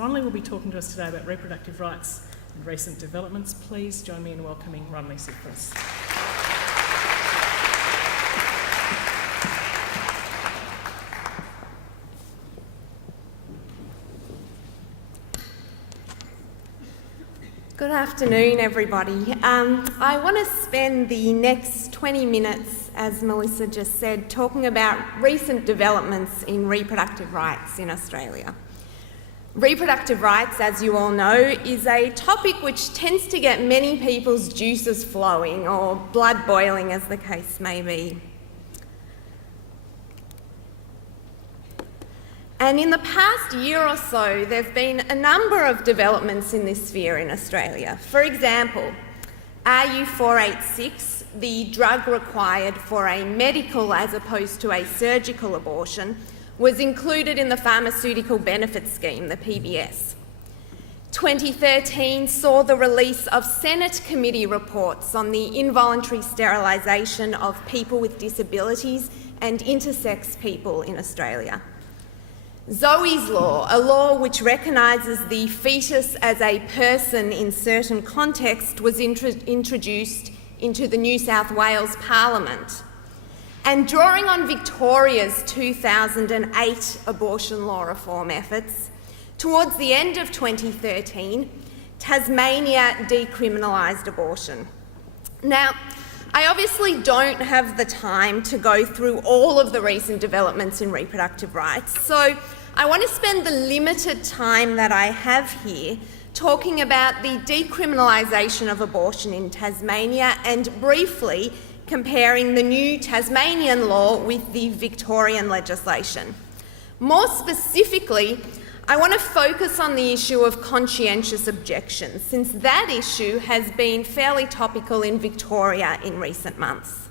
Ronli will be talking to us today about reproductive rights and recent developments. Please join me in welcoming Ronli Sifris. Good afternoon, everybody. I want to spend the next 20 minutes, as Melissa just said, talking about recent developments in reproductive rights in Australia. Reproductive rights, as you all know, is a topic which tends to get many people's juices flowing or blood boiling, as the case may be. And in the past year or so, there have been a number of developments in this sphere in Australia. For example, RU486, the drug required for a medical as opposed to a surgical abortion, was included in the Pharmaceutical Benefits Scheme, the PBS. 2013 saw the release of Senate committee reports on the involuntary sterilisation of people with disabilities and intersex people in Australia. Zoe's Law, a law which recognises the fetus as a person in certain contexts, was introduced into the New South Wales Parliament. And drawing on Victoria's 2008 abortion law reform efforts, towards the end of 2013, Tasmania decriminalised abortion. Now, I obviously don't have the time to go through all of the recent developments in reproductive rights, so I want to spend the limited time that I have here talking about the decriminalisation of abortion in Tasmania and briefly comparing the new Tasmanian law with the Victorian legislation. More specifically, I want to focus on the issue of conscientious objections, since that issue has been fairly topical in Victoria in recent months.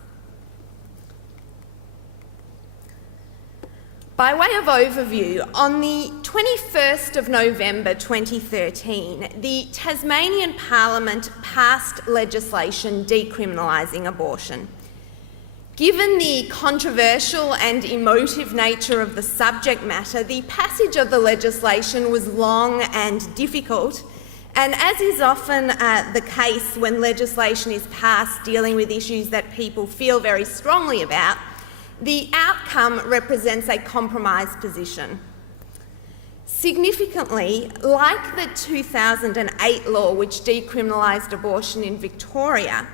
By way of overview, on the 21st of November 2013, the Tasmanian Parliament passed legislation decriminalising abortion. Given the controversial and emotive nature of the subject matter, the passage of the legislation was long and difficult, and as is often the case when legislation is passed dealing with issues that people feel very strongly about, the outcome represents a compromise position. Significantly, like the 2008 law which decriminalised abortion in Victoria,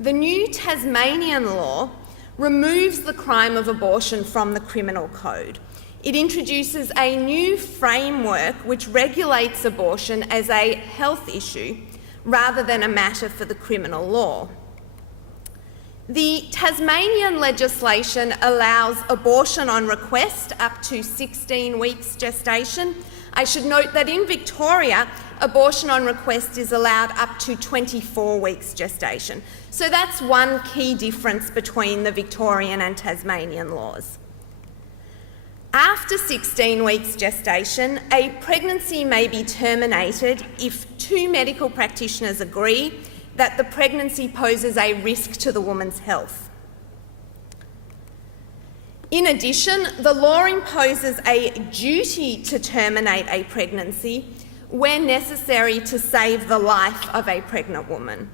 the new Tasmanian law removes the crime of abortion from the criminal code. It introduces a new framework which regulates abortion as a health issue rather than a matter for the criminal law. The Tasmanian legislation allows abortion on request up to 16 weeks gestation. I should note that in Victoria, abortion on request is allowed up to 24 weeks gestation. So that's one key difference between the Victorian and Tasmanian laws. After 16 weeks gestation, a pregnancy may be terminated if two medical practitioners agree that the pregnancy poses a risk to the woman's health. In addition, the law imposes a duty to terminate a pregnancy where necessary to save the life of a pregnant woman.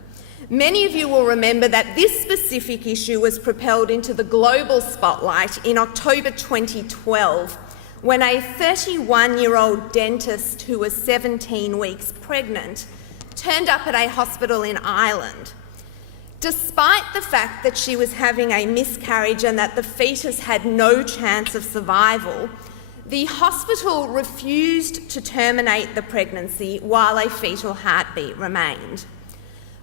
Many of you will remember that this specific issue was propelled into the global spotlight in October 2012 when a 31-year-old dentist who was 17 weeks pregnant turned up at a hospital in Ireland. Despite the fact that she was having a miscarriage and that the fetus had no chance of survival, the hospital refused to terminate the pregnancy while a fetal heartbeat remained.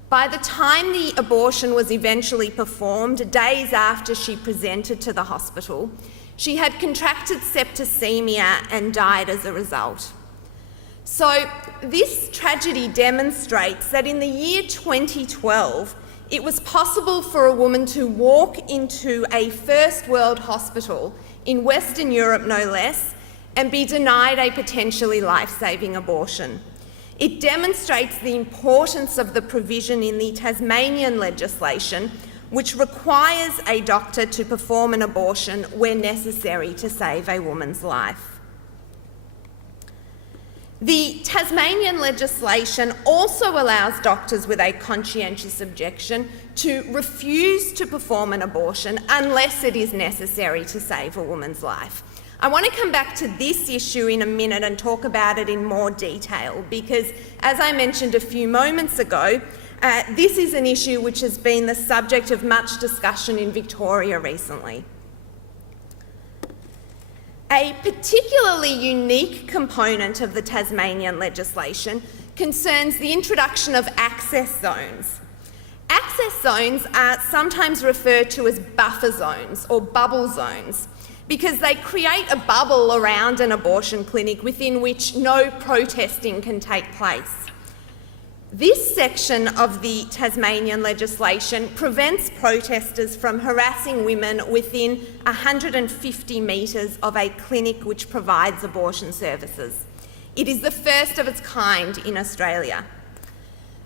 By the time the abortion was eventually performed, days after she presented to the hospital, she had contracted septicemia and died as a result. So this tragedy demonstrates that in the year 2012, it was possible for a woman to walk into a first world hospital in Western Europe, no less, and be denied a potentially life-saving abortion. It demonstrates the importance of the provision in the Tasmanian legislation which requires a doctor to perform an abortion where necessary to save a woman's life. The Tasmanian legislation also allows doctors with a conscientious objection to refuse to perform an abortion unless it is necessary to save a woman's life. I want to come back to this issue in a minute and talk about it in more detail because, as I mentioned a few moments ago, this is an issue which has been the subject of much discussion in Victoria recently. A particularly unique component of the Tasmanian legislation concerns the introduction of access zones. Access zones are sometimes referred to as buffer zones or bubble zones because they create a bubble around an abortion clinic within which no protesting can take place. This section of the Tasmanian legislation prevents protesters from harassing women within 150 metres of a clinic which provides abortion services. It is the first of its kind in Australia.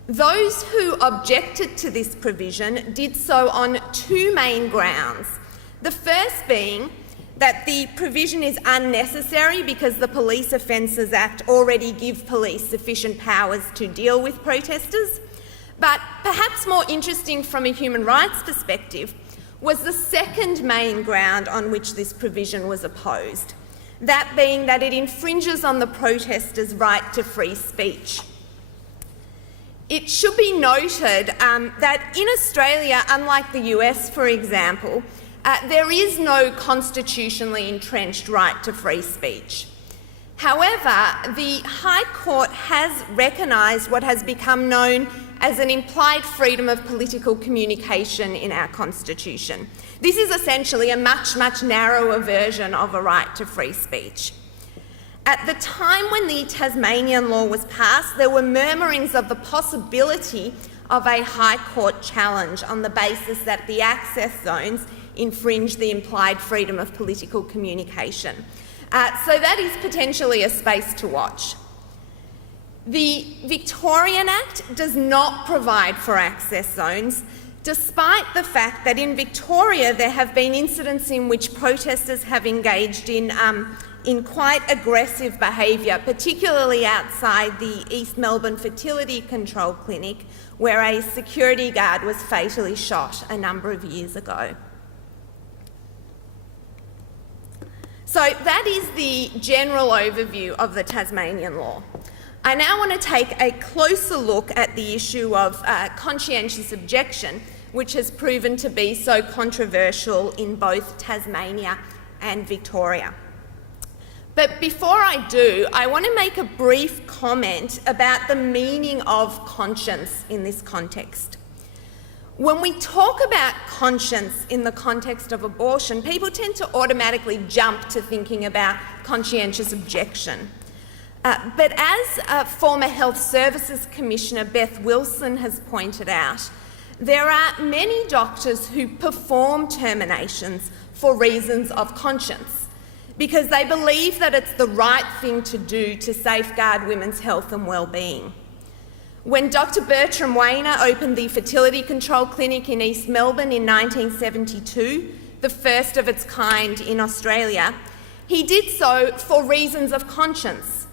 Those who objected to this provision did so on two main grounds. The first being that the provision is unnecessary because the Police Offences Act already gives police sufficient powers to deal with protesters. But perhaps more interesting from a human rights perspective was the second main ground on which this provision was opposed, that being that it infringes on the protesters' right to free speech. It should be noted that in Australia, unlike the US, for example, there is no constitutionally entrenched right to free speech. However, the High Court has recognised what has become known as an implied freedom of political communication in our Constitution. This is essentially a much, much narrower version of a right to free speech. At the time when the Tasmanian law was passed, there were murmurings of the possibility of a High Court challenge on the basis that the access zones infringe the implied freedom of political communication. So that is potentially a space to watch. The Victorian Act does not provide for access zones, despite the fact that in Victoria there have been incidents in which protesters have engaged in quite aggressive behaviour, particularly outside the East Melbourne Fertility Control Clinic, where a security guard was fatally shot a number of years ago. So that is the general overview of the Tasmanian law. I now want to take a closer look at the issue of conscientious objection, which has proven to be so controversial in both Tasmania and Victoria. But before I do, I want to make a brief comment about the meaning of conscience in this context. When we talk about conscience in the context of abortion, people tend to automatically jump to thinking about conscientious objection. But as former Health Services Commissioner Beth Wilson has pointed out, there are many doctors who perform terminations for reasons of conscience because they believe that it's the right thing to do to safeguard women's health and well-being. When Dr. Bertram Weiner opened the fertility control clinic in East Melbourne in 1972, the first of its kind in Australia, he did so for reasons of conscience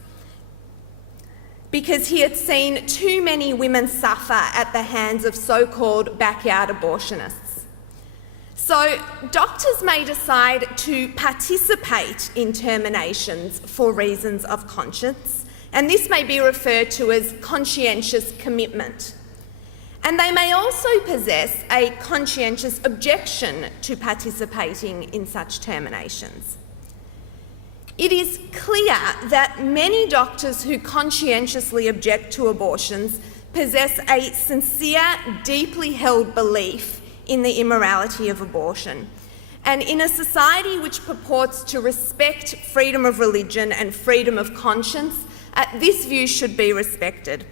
because he had seen too many women suffer at the hands of so-called backyard abortionists. So doctors may decide to participate in terminations for reasons of conscience, and this may be referred to as conscientious commitment. And they may also possess a conscientious objection to participating in such terminations. It is clear that many doctors who conscientiously object to abortions possess a sincere, deeply held belief in the immorality of abortion. And in a society which purports to respect freedom of religion and freedom of conscience, this view should be respected.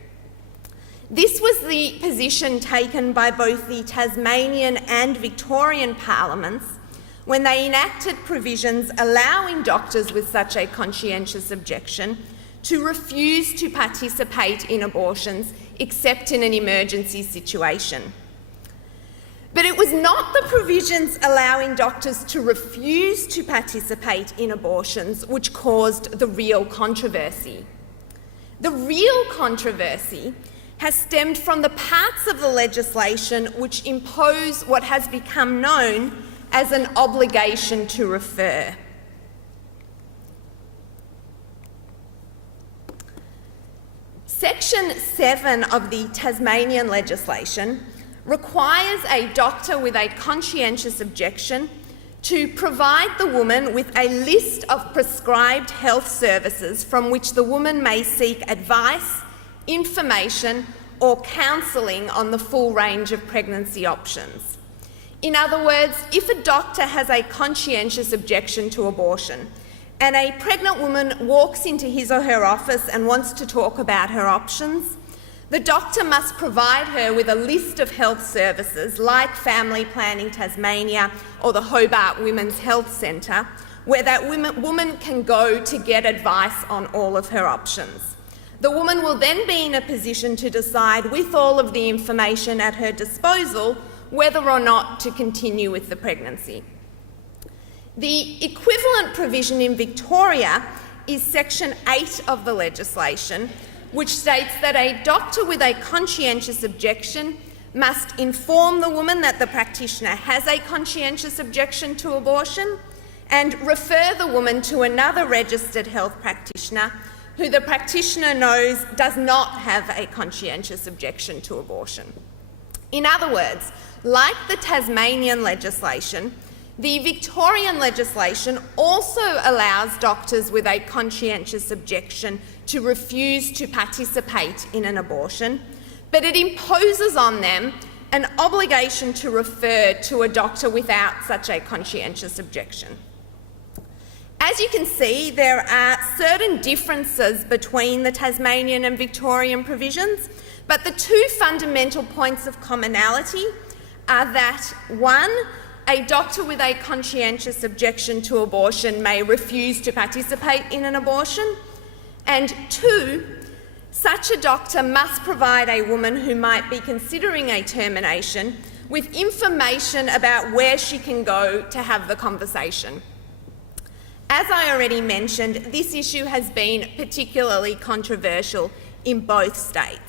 This was the position taken by both the Tasmanian and Victorian parliaments when they enacted provisions allowing doctors with such a conscientious objection to refuse to participate in abortions except in an emergency situation. But it was not the provisions allowing doctors to refuse to participate in abortions which caused the real controversy. The real controversy has stemmed from the parts of the legislation which impose what has become known as an obligation to refer. Section 7 of the Tasmanian legislation requires a doctor with a conscientious objection to provide the woman with a list of prescribed health services from which the woman may seek advice, information, or counselling on the full range of pregnancy options. In other words, if a doctor has a conscientious objection to abortion and a pregnant woman walks into his or her office and wants to talk about her options, the doctor must provide her with a list of health services like Family Planning Tasmania or the Hobart Women's Health Centre, where that woman can go to get advice on all of her options. The woman will then be in a position to decide, with all of the information at her disposal, whether or not to continue with the pregnancy. The equivalent provision in Victoria is Section 8 of the legislation, which states that a doctor with a conscientious objection must inform the woman that the practitioner has a conscientious objection to abortion and refer the woman to another registered health practitioner who the practitioner knows does not have a conscientious objection to abortion. In other words, like the Tasmanian legislation, the Victorian legislation also allows doctors with a conscientious objection to refuse to participate in an abortion, but it imposes on them an obligation to refer to a doctor without such a conscientious objection. As you can see, there are certain differences between the Tasmanian and Victorian provisions, but the two fundamental points of commonality are that, one, a doctor with a conscientious objection to abortion may refuse to participate in an abortion, and two, such a doctor must provide a woman who might be considering a termination with information about where she can go to have the conversation. As I already mentioned, this issue has been particularly controversial in both states.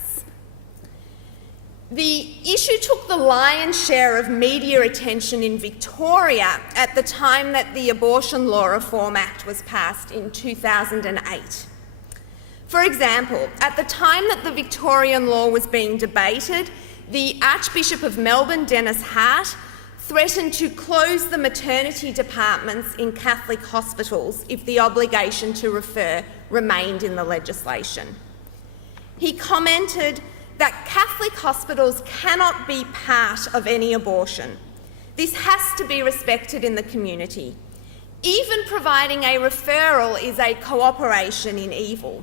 The issue took the lion's share of media attention in Victoria at the time that the Abortion Law Reform Act was passed in 2008. For example, at the time that the Victorian law was being debated, the Archbishop of Melbourne, Dennis Hart, threatened to close the maternity departments in Catholic hospitals if the obligation to refer remained in the legislation. He commented that Catholic hospitals cannot be part of any abortion. This has to be respected in the community. Even providing a referral is a cooperation in evil.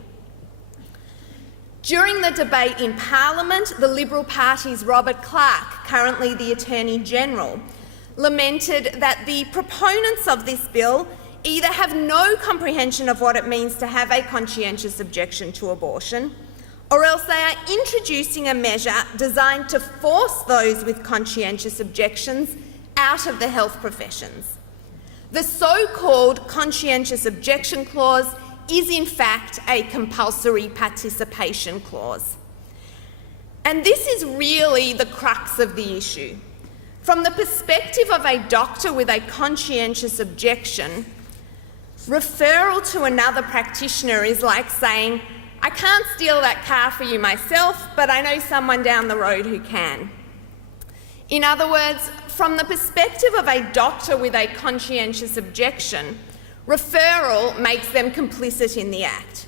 During the debate in Parliament, the Liberal Party's Robert Clark, currently the Attorney General, lamented that the proponents of this bill either have no comprehension of what it means to have a conscientious objection to abortion, or else they are introducing a measure designed to force those with conscientious objections out of the health professions. The so-called conscientious objection clause is in fact a compulsory participation clause. And this is really the crux of the issue. From the perspective of a doctor with a conscientious objection, referral to another practitioner is like saying, I can't steal that car for you myself, but I know someone down the road who can. In other words, from the perspective of a doctor with a conscientious objection, referral makes them complicit in the act.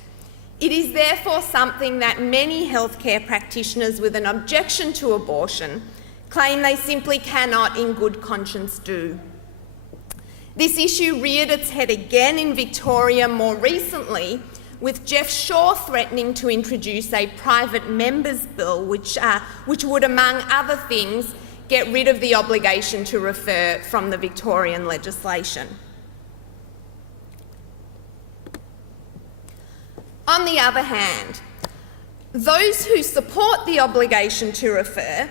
It is therefore something that many healthcare practitioners with an objection to abortion claim they simply cannot in good conscience do. This issue reared its head again in Victoria more recently, with Jeff Shaw threatening to introduce a private members bill which would, among other things, get rid of the obligation to refer from the Victorian legislation. On the other hand, those who support the obligation to refer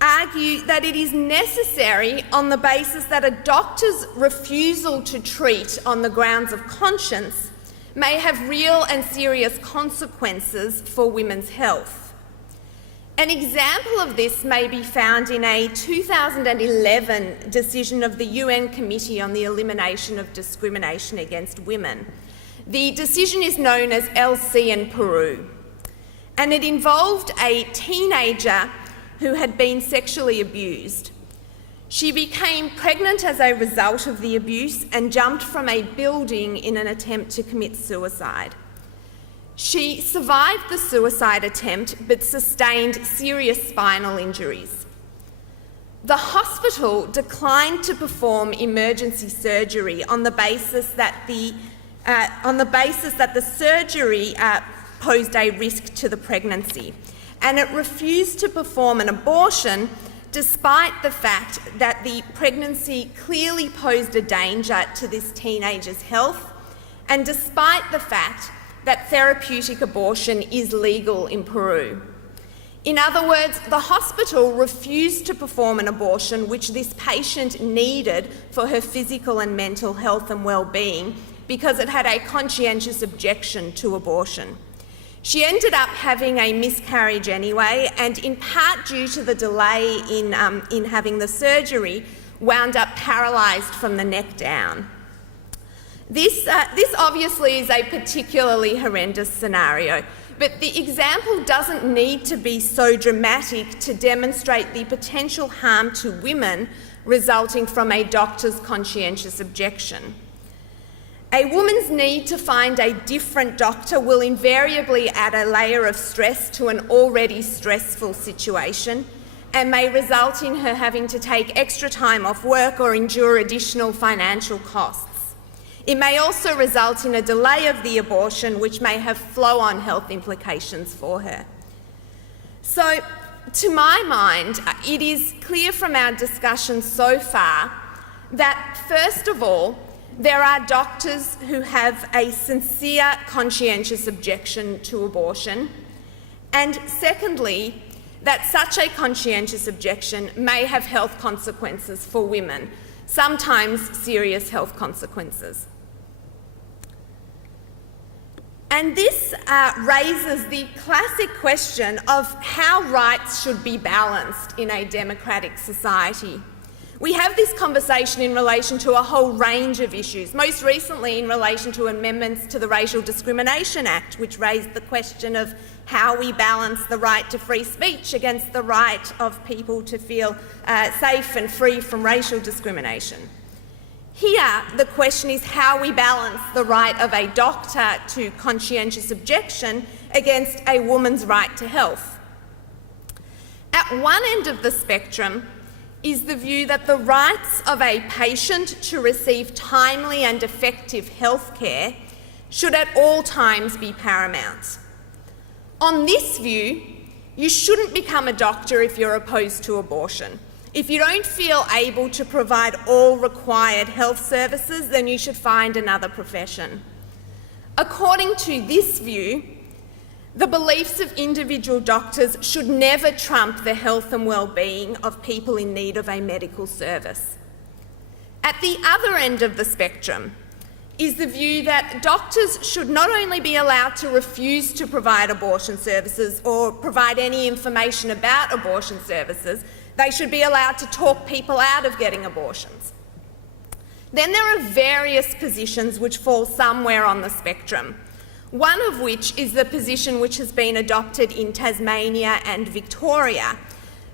argue that it is necessary on the basis that a doctor's refusal to treat on the grounds of conscience may have real and serious consequences for women's health. An example of this may be found in a 2011 decision of the UN Committee on the Elimination of Discrimination Against Women. The decision is known as LC in Peru, and it involved a teenager who had been sexually abused. She became pregnant as a result of the abuse and jumped from a building in an attempt to commit suicide. She survived the suicide attempt but sustained serious spinal injuries. The hospital declined to perform emergency surgery on the basis that the surgery posed a risk to the pregnancy, and it refused to perform an abortion despite the fact that the pregnancy clearly posed a danger to this teenager's health, and despite the fact that therapeutic abortion is legal in Peru. In other words, the hospital refused to perform an abortion which this patient needed for her physical and mental health and well-being because it had a conscientious objection to abortion. She ended up having a miscarriage anyway, and in part due to the delay in having the surgery, wound up paralysed from the neck down. This obviously is a particularly horrendous scenario, but the example doesn't need to be so dramatic to demonstrate the potential harm to women resulting from a doctor's conscientious objection. A woman's need to find a different doctor will invariably add a layer of stress to an already stressful situation and may result in her having to take extra time off work or endure additional financial costs. It may also result in a delay of the abortion, which may have flow-on health implications for her. So, to my mind, it is clear from our discussion so far that, first of all, there are doctors who have a sincere, conscientious objection to abortion, and secondly, that such a conscientious objection may have health consequences for women, sometimes serious health consequences. And this raises the classic question of how rights should be balanced in a democratic society. We have this conversation in relation to a whole range of issues, most recently in relation to amendments to the Racial Discrimination Act, which raised the question of how we balance the right to free speech against the right of people to feel safe and free from racial discrimination. Here, the question is how we balance the right of a doctor to conscientious objection against a woman's right to health. At one end of the spectrum is the view that the rights of a patient to receive timely and effective health care should at all times be paramount. On this view, you shouldn't become a doctor if you're opposed to abortion. If you don't feel able to provide all required health services, then you should find another profession. According to this view, the beliefs of individual doctors should never trump the health and well-being of people in need of a medical service. At the other end of the spectrum is the view that doctors should not only be allowed to refuse to provide abortion services or provide any information about abortion services, they should be allowed to talk people out of getting abortions. Then there are various positions which fall somewhere on the spectrum, one of which is the position which has been adopted in Tasmania and Victoria,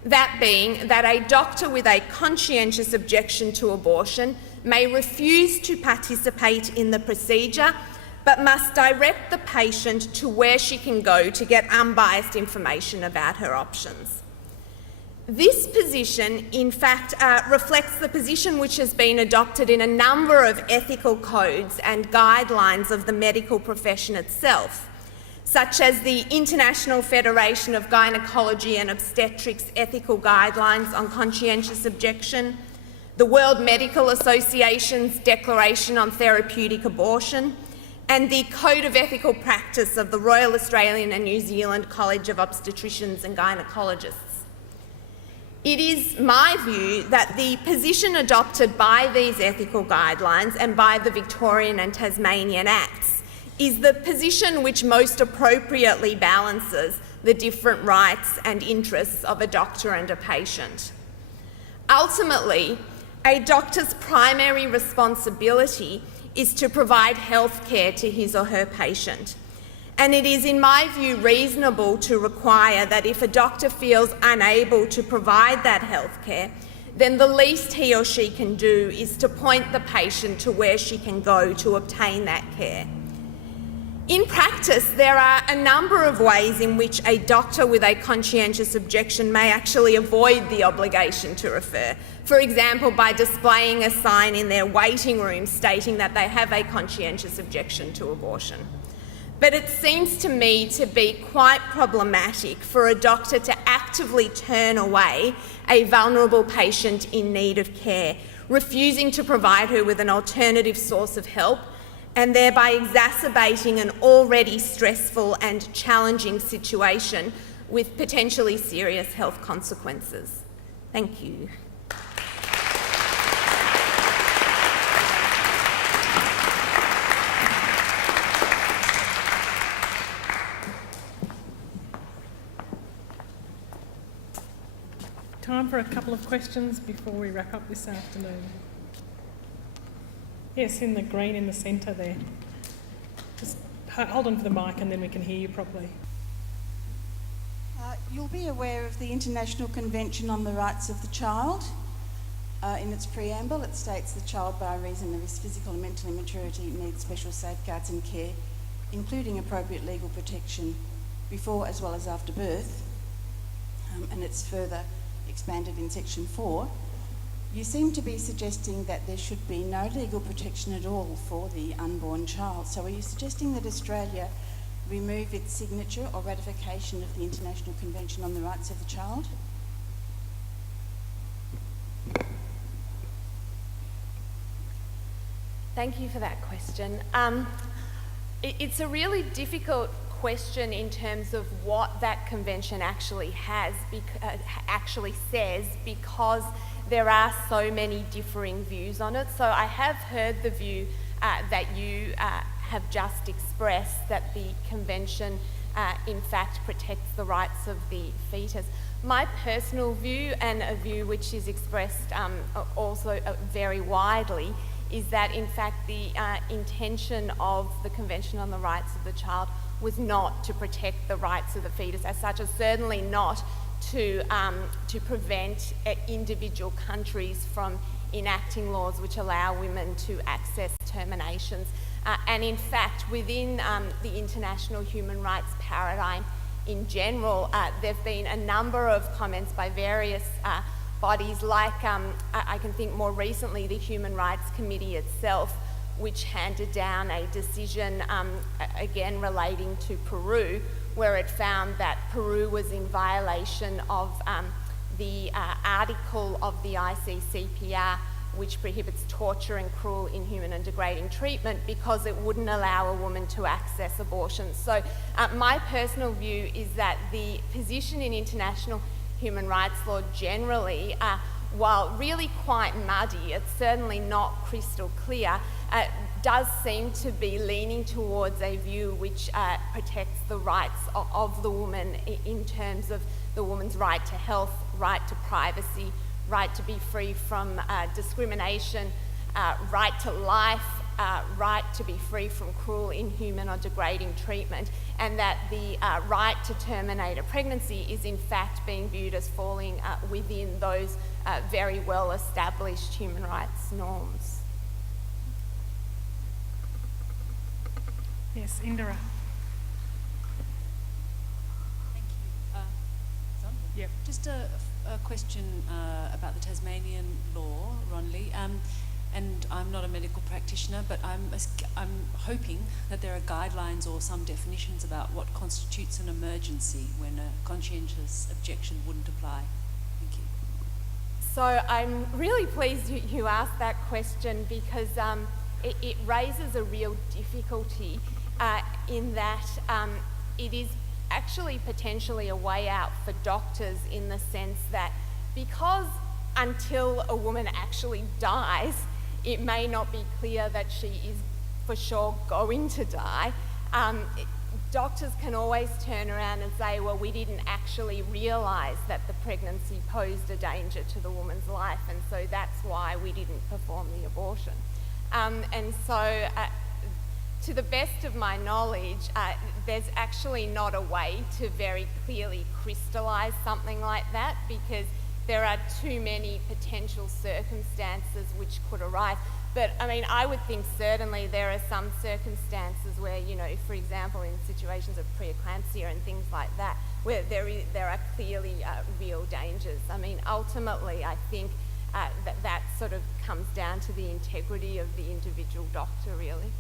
that being that a doctor with a conscientious objection to abortion may refuse to participate in the procedure but must direct the patient to where she can go to get unbiased information about her options. This position, in fact, reflects the position which has been adopted in a number of ethical codes and guidelines of the medical profession itself, such as the International Federation of Gynecology and Obstetrics Ethical Guidelines on Conscientious Objection, the World Medical Association's Declaration on Therapeutic Abortion, and the Code of Ethical Practice of the Royal Australian and New Zealand College of Obstetricians and Gynecologists. It is my view that the position adopted by these ethical guidelines and by the Victorian and Tasmanian Acts is the position which most appropriately balances the different rights and interests of a doctor and a patient. Ultimately, a doctor's primary responsibility is to provide health care to his or her patient. And it is, in my view, reasonable to require that if a doctor feels unable to provide that health care, then the least he or she can do is to point the patient to where she can go to obtain that care. In practice, there are a number of ways in which a doctor with a conscientious objection may actually avoid the obligation to refer. For example, by displaying a sign in their waiting room stating that they have a conscientious objection to abortion. But it seems to me to be quite problematic for a doctor to actively turn away a vulnerable patient in need of care, refusing to provide her with an alternative source of help, and thereby exacerbating an already stressful and challenging situation with potentially serious health consequences. Thank you. Time for a couple of questions before we wrap up this afternoon. Yes, in the green in the centre there. Just hold on for the mic and then we can hear you properly. You'll be aware of the International Convention on the Rights of the Child. In its preamble, it states the child, by reason of his physical and mental immaturity, needs special safeguards and care, including appropriate legal protection before as well as after birth. And it's further expanded in Section 4. You seem to be suggesting that there should be no legal protection at all for the unborn child. So are you suggesting that Australia remove its signature or ratification of the International Convention on the Rights of the Child? Thank you for that question. It's a really difficult question in terms of what that convention actually says, because there are so many differing views on it. So I have heard the view that you have just expressed, that the convention in fact protects the rights of the fetus. My personal view, and a view which is expressed also very widely, is that in fact the intention of the Convention on the Rights of the Child was not to protect the rights of the fetus as such, and certainly not to prevent individual countries from enacting laws which allow women to access terminations. And in fact, within the international human rights paradigm in general, there have been a number of comments by various bodies, like I can think more recently the Human Rights Committee itself, which handed down a decision, again relating to Peru, where it found that Peru was in violation of the article of the ICCPR which prohibits torture and cruel, inhuman and degrading treatment, because it wouldn't allow a woman to access abortion. So my personal view is that the position in international human rights law generally, while really quite muddy, it's certainly not crystal clear, does seem to be leaning towards a view which protects the rights of the woman in terms of the woman's right to health, right to privacy, right to be free from discrimination, right to life, right to be free from cruel, inhuman or degrading treatment, and that the right to terminate a pregnancy is in fact being viewed as falling within those very well established human rights norms. Yes, Indira. Thank you. Yep. Just a question about the Tasmanian law, Ronli. And I'm not a medical practitioner, but I'm hoping that there are guidelines or some definitions about what constitutes an emergency when a conscientious objection wouldn't apply. Thank you. So I'm really pleased you asked that question, because it raises a real difficulty in that it is actually potentially a way out for doctors, in the sense that because until a woman actually dies, it may not be clear that she is for sure going to die, doctors can always turn around and say, well, we didn't actually realise that the pregnancy posed a danger to the woman's life, and so that's why we didn't perform the abortion. And so, to the best of my knowledge, there's actually not a way to very clearly crystallise something like that, because there are too many potential circumstances which could arise. But I mean, I would think certainly there are some circumstances where, you know, for example, in situations of preeclampsia and things like that, where there are clearly real dangers. I mean, ultimately, I think that sort of comes down to the integrity of the individual doctor, really.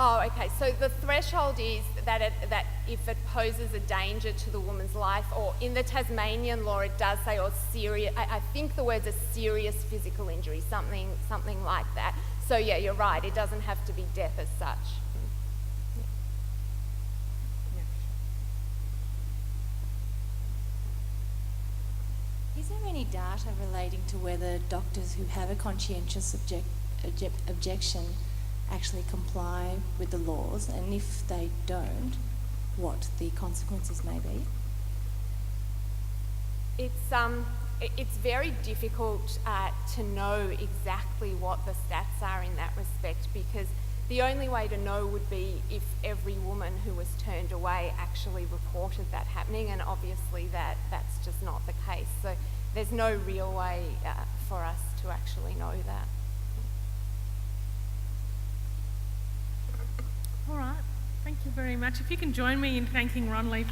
Oh, okay. So the threshold is that if it poses a danger to the woman's life, or in the Tasmanian law it does say, or serious. I think the words are serious physical injury, something like that. So yeah, you're right. It doesn't have to be death as such. Is there any data relating to whether doctors who have a conscientious objection actually comply with the laws, and if they don't, what the consequences may be? It's very difficult to know exactly what the stats are in that respect, because the only way to know would be if every woman who was turned away actually reported that happening, and obviously that's just not the case. So there's no real way for us to actually know that. All right, thank you very much. If you can join me in thanking Ronli